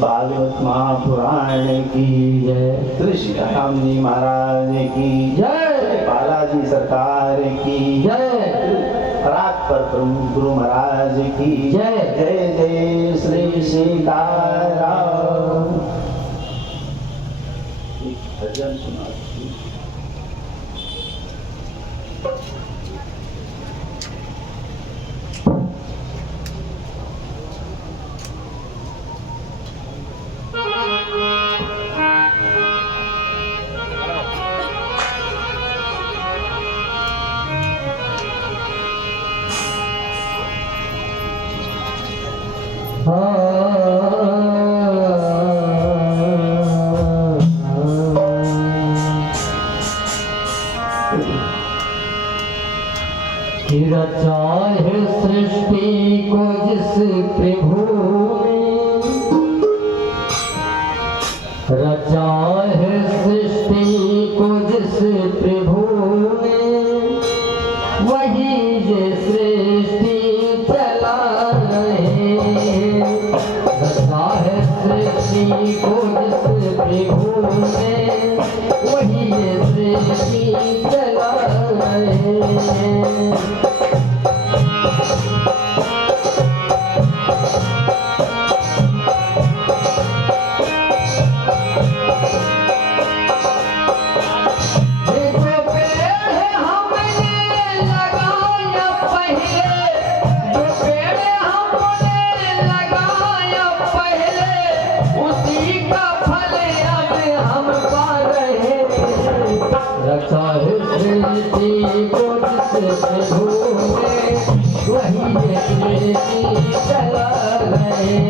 भागवत महापुराण की जय, श्री श्याम जी महाराज की जय, बालाजी सरकार की जय, रात पर गुरु महाराज की जय। जय जय श्री सीताराम। भजन सुना रचा है सृष्टि को जिस प्रभु ने, रचा है सृष्टि को जिस प्रभु ने, वही ये सृष्टि चला रहे। रचा है सृष्टि को जिस प्रभु ने, वही ये सृष्टि चला रहे। रचा है सृष्टि को जिस प्रभु ने, वही ये सृष्टि चला रहे।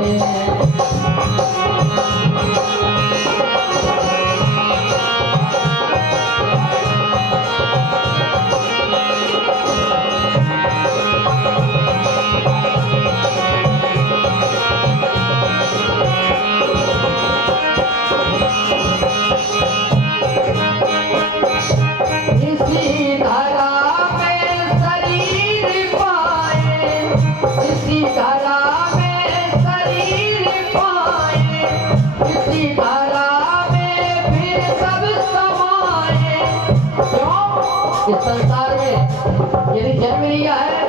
जन्म लिया है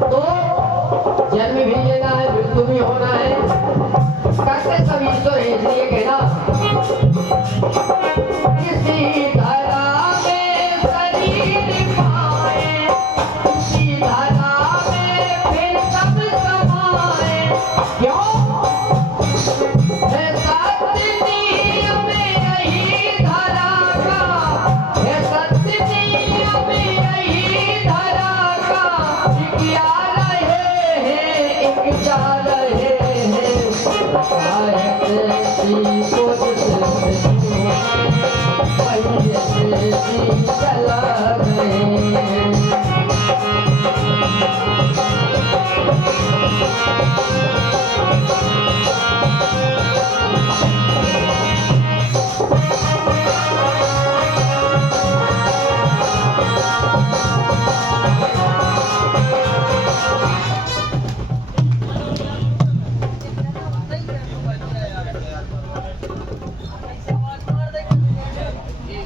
तो जन्म भी लेना है, मृत्यु भी होना है। करते सब ईश्वर है, इसलिए कहना इसी धरा में शरीर पाए, इसी धरा में फिर सब समाए। क्यों? है सत्य नियम यही धरा का, है सत्य नियम यही धरा का। एक जा रहे हैं, एक जा रहे हैं, चला गए।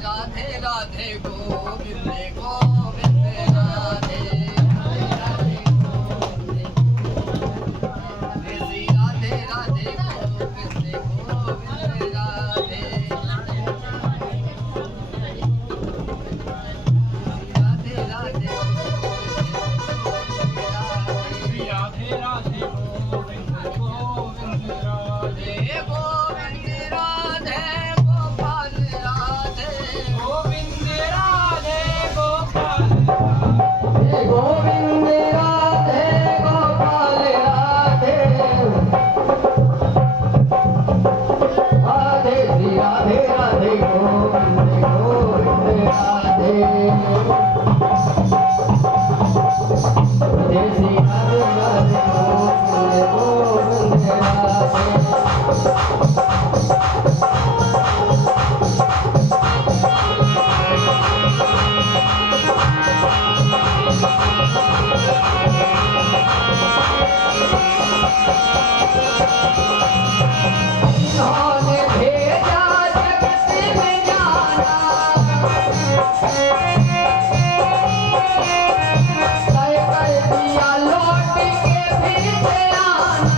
राधे राधे गोविंद गोविंद राधे राधे राधे राधे गोविंद गोविंद राधे राधे राधे राधे राधे गोविंद गोविंद राधे गोविंद राधे गोपाल राधे गोविंद राधे गोपाल गोविंद राधे गोपाल राधे राधे श्री राधे राधे गोविंद गोविंद राधे राधे श्री राधे राधे गोविंद गोविंद इन्होंने भेजा जगत में जाना, तय कर दिया लौट के फिर से आना।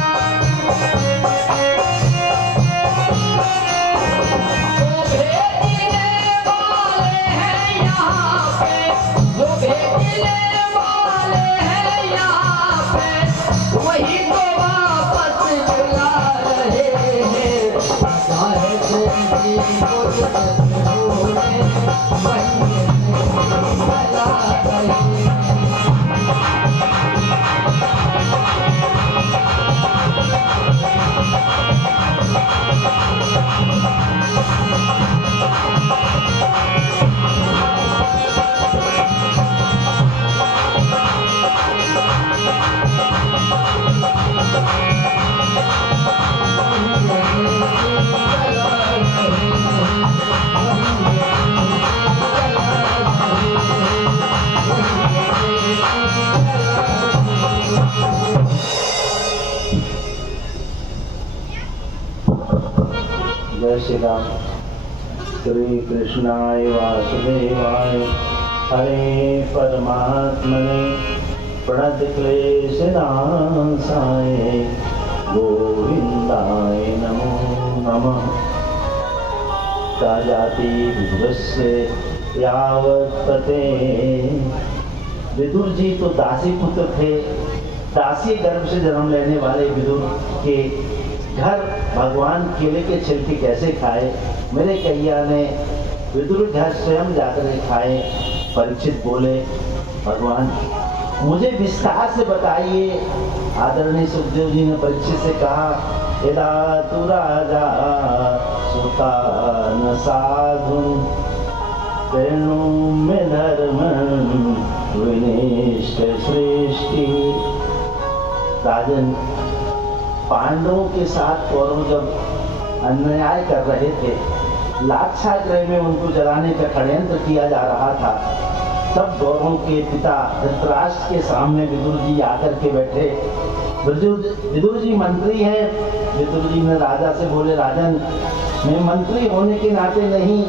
जो भेजने वाले हैं यहाँ पे, जो भेजने वाले हैं यहाँ पे, वही तो वापस बुला रहे हैं। चाहे तेरी कोई होने, वही चला गए। जय श्री राम। श्री कृष्णाय वासुदेवाय हरे परमात्मने प्रणतक्लेशनाशाय गोविंदाय नमो नमः। का जाति विदुरस्य यावत्पते। विदुर जी तो दासी पुत्र थे। दासी गर्भ से जन्म लेने वाले विदुर के घर भगवान केले के छिलके कैसे खाए, मेरे कैया ने विदुर घर स्वयं जाकर खाए। परीक्षित बोले, भगवान मुझे विस्तार से बताइए। आदरणीय सुखदेव जी ने परीक्षित से कहा, यदा तु राजा सुता न साधुन तेणु में धर्म विनिष्ट सृष्टि। राजन, पांडवों के साथ कौरव जब अन्याय कर रहे थे, लाक्षागृह में उनको जलाने का षड्यंत्र किया जा रहा था, तब कौरवों के पिता धृतराष्ट्र के सामने विदुर जी आकर के बैठे। विदुर जी मंत्री हैं। विदुर जी ने राजा से बोले, राजन मैं मंत्री होने के नाते नहीं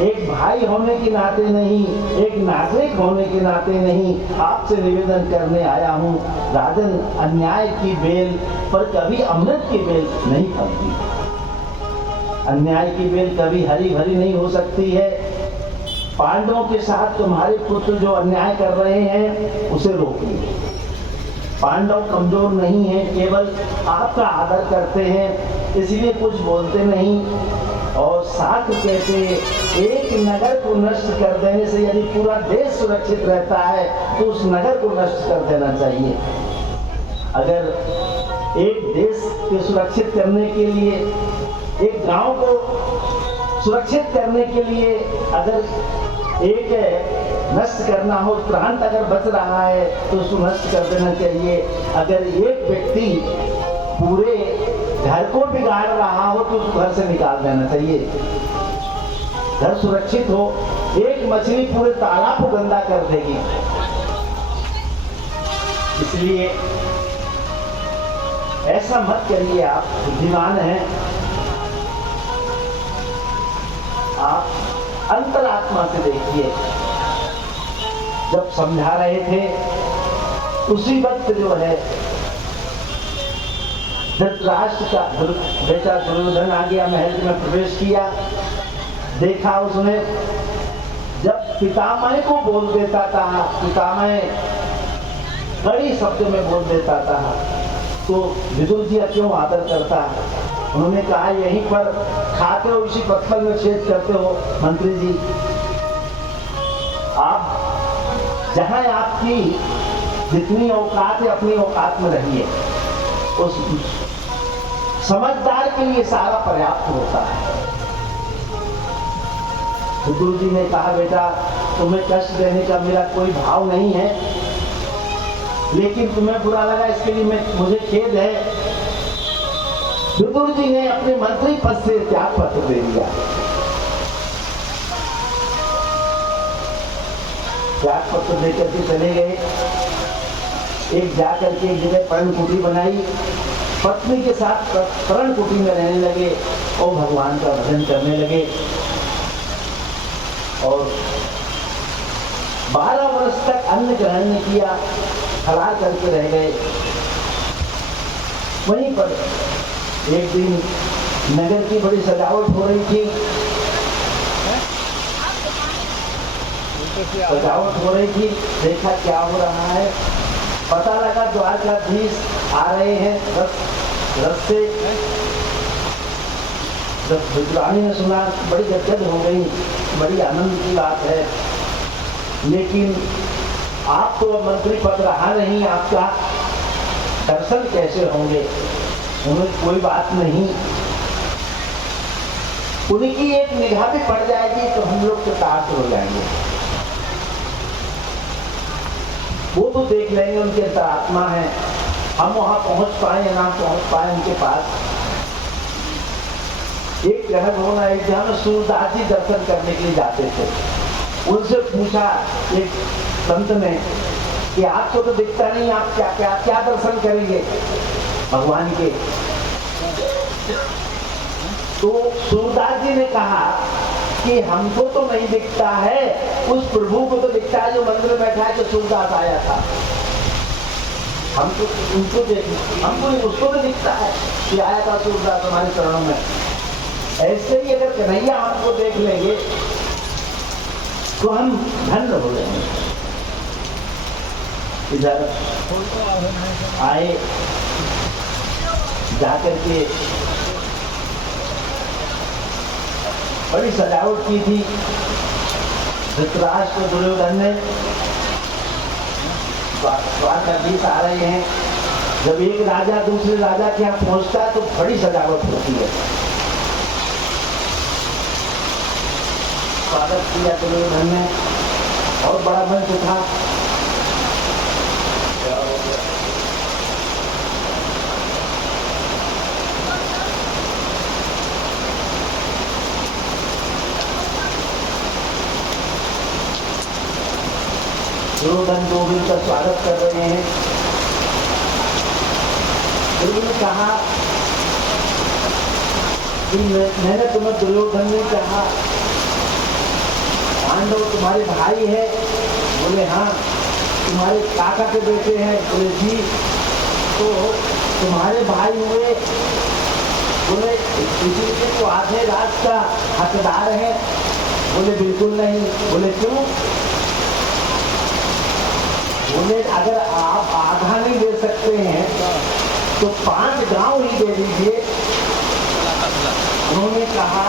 एक भाई होने के नाते नहीं, एक नागरिक होने के नाते नहीं, आपसे निवेदन करने आया हूँ। राजन, अन्याय की बेल पर कभी अमृत की बेल नहीं फलती। अन्याय की बेल कभी हरी भरी नहीं हो सकती है। पांडवों के साथ तुम्हारे पुत्र जो अन्याय कर रहे हैं उसे रोकिए। पांडव कमजोर नहीं हैं, केवल आपका आदर करते हैं, इसलिए कुछ बोलते नहीं। और साथ कहते, एक नगर को नष्ट कर देने से यदि पूरा देश सुरक्षित रहता है तो उस नगर को नष्ट कर देना चाहिए। अगर एक देश को सुरक्षित करने के लिए, एक गांव को सुरक्षित करने के लिए अगर एक नष्ट करना हो, प्रांत अगर बच रहा है तो उसको नष्ट कर देना चाहिए। अगर एक व्यक्ति पूरे घर को बिगाड़ रहा हो तो उसको घर से निकाल देना चाहिए। घर सुरक्षित हो, एक मछली पूरे तालाब को गंदा कर देगी। इसलिए ऐसा मत करिए। आप बुद्धिमान हैं, आप अंतरात्मा से देखिए। जब समझा रहे थे उसी वक्त जो है धृतराष्ट्र का बेटा दुर्योधन आ गया, महल में प्रवेश किया। देखा उसने, जब पितामह को बोल देता था, पितामह कड़ी शब्द में बोल देता था, तो विदुर जी क्यों आदर करता है? उन्होंने कहा, यहीं पर खाते हो, इसी पत्थर में छेद करते हो। मंत्री जी, आप जहां आपकी जितनी औकात है अपनी औकात में रहिए। उस समझदार के लिए सारा पर्याप्त होता है। विदुर जी ने कहा, बेटा तुम्हें कष्ट देने का मेरा कोई भाव नहीं है, लेकिन तुम्हें बुरा लगा इसके लिए मुझे खेद है। विदुर जी ने अपने मंत्री पद से त्याग पत्र दे दिया। त्याग पत्र देकर के चले गए। एक जाकर के एक जगह पर्णकुटी बनाई, पत्नी के साथ पर्णकुटी में रहने लगे और भगवान का भजन करने लगे। और 12 वर्ष तक अन्न ग्रहण नहीं किया, फलाहार करके रह गए। वहीं पर एक दिन नगर की बड़ी सजावट हो रही थी। सजावट हो रही थी, देखा क्या हो रहा है, पता लगा द्वारकाधीश आ रहे हैं रथ से। जब विद्वानी ने सुना, बड़ी गदगद हो गई, बड़ी आनंद की बात है। लेकिन आप तो मंत्री पद रहा नहीं, आपका दर्शन कैसे होंगे? उन्हें कोई बात नहीं, उनकी एक निगाह भी पड़ जाएगी तो हम लोग कृतार्थ हो जाएंगे। वो तो देख लेंगे, उनके अंतरात्मा है। हम वहां पहुंच पाए या ना पहुंच पाए उनके पास। एक जगह होना, एक जगह सूरदास जी दर्शन करने के लिए जाते थे। उनसे पूछा एक संत ने कि आपको तो दिखता नहीं, आप क्या क्या क्या दर्शन करेंगे भगवान के? तो सूरदास जी ने कहा कि हमको तो नहीं दिखता है, उस प्रभु को तो दिखता है जो मंदिर में बैठा है, तो सूरदास आया था। हमको उनको हमको उसको तो दिखता है कि आया था सूरदास हमारे चरणों में। ऐसे ही अगर कन्हैया हमको देख लेंगे तो हम धन्य हो जाएंगे। इधर आए, जाकर के बड़ी सजावट की थी। धृतराष्ट्र को दुर्योधन ने, द्वारकाधीश आ रहे हैं। जब एक राजा दूसरे राजा के यहाँ पहुंचता है तो बड़ी सजावट होती है। स्वागत किया दुर्योधन ने और बड़ा मंच था। दुर्योधन गोविंद का स्वागत कर रहे हैं। उन्होंने कहा कि मैंने तुम्हें, दुर्योधन ने कहा पांडव तुम्हारे भाई है? बोले हाँ। तुम्हारे काका के बेटे हैं? बोले जी। तो तुम्हारे भाई हुए? बोले इसीलिए तो आधे राज का हकदार है? बोले बिल्कुल नहीं। बोले क्यों? बोले अगर आप आधा नहीं दे सकते हैं तो 5 गांव ही दे दीजिए। उन्होंने कहा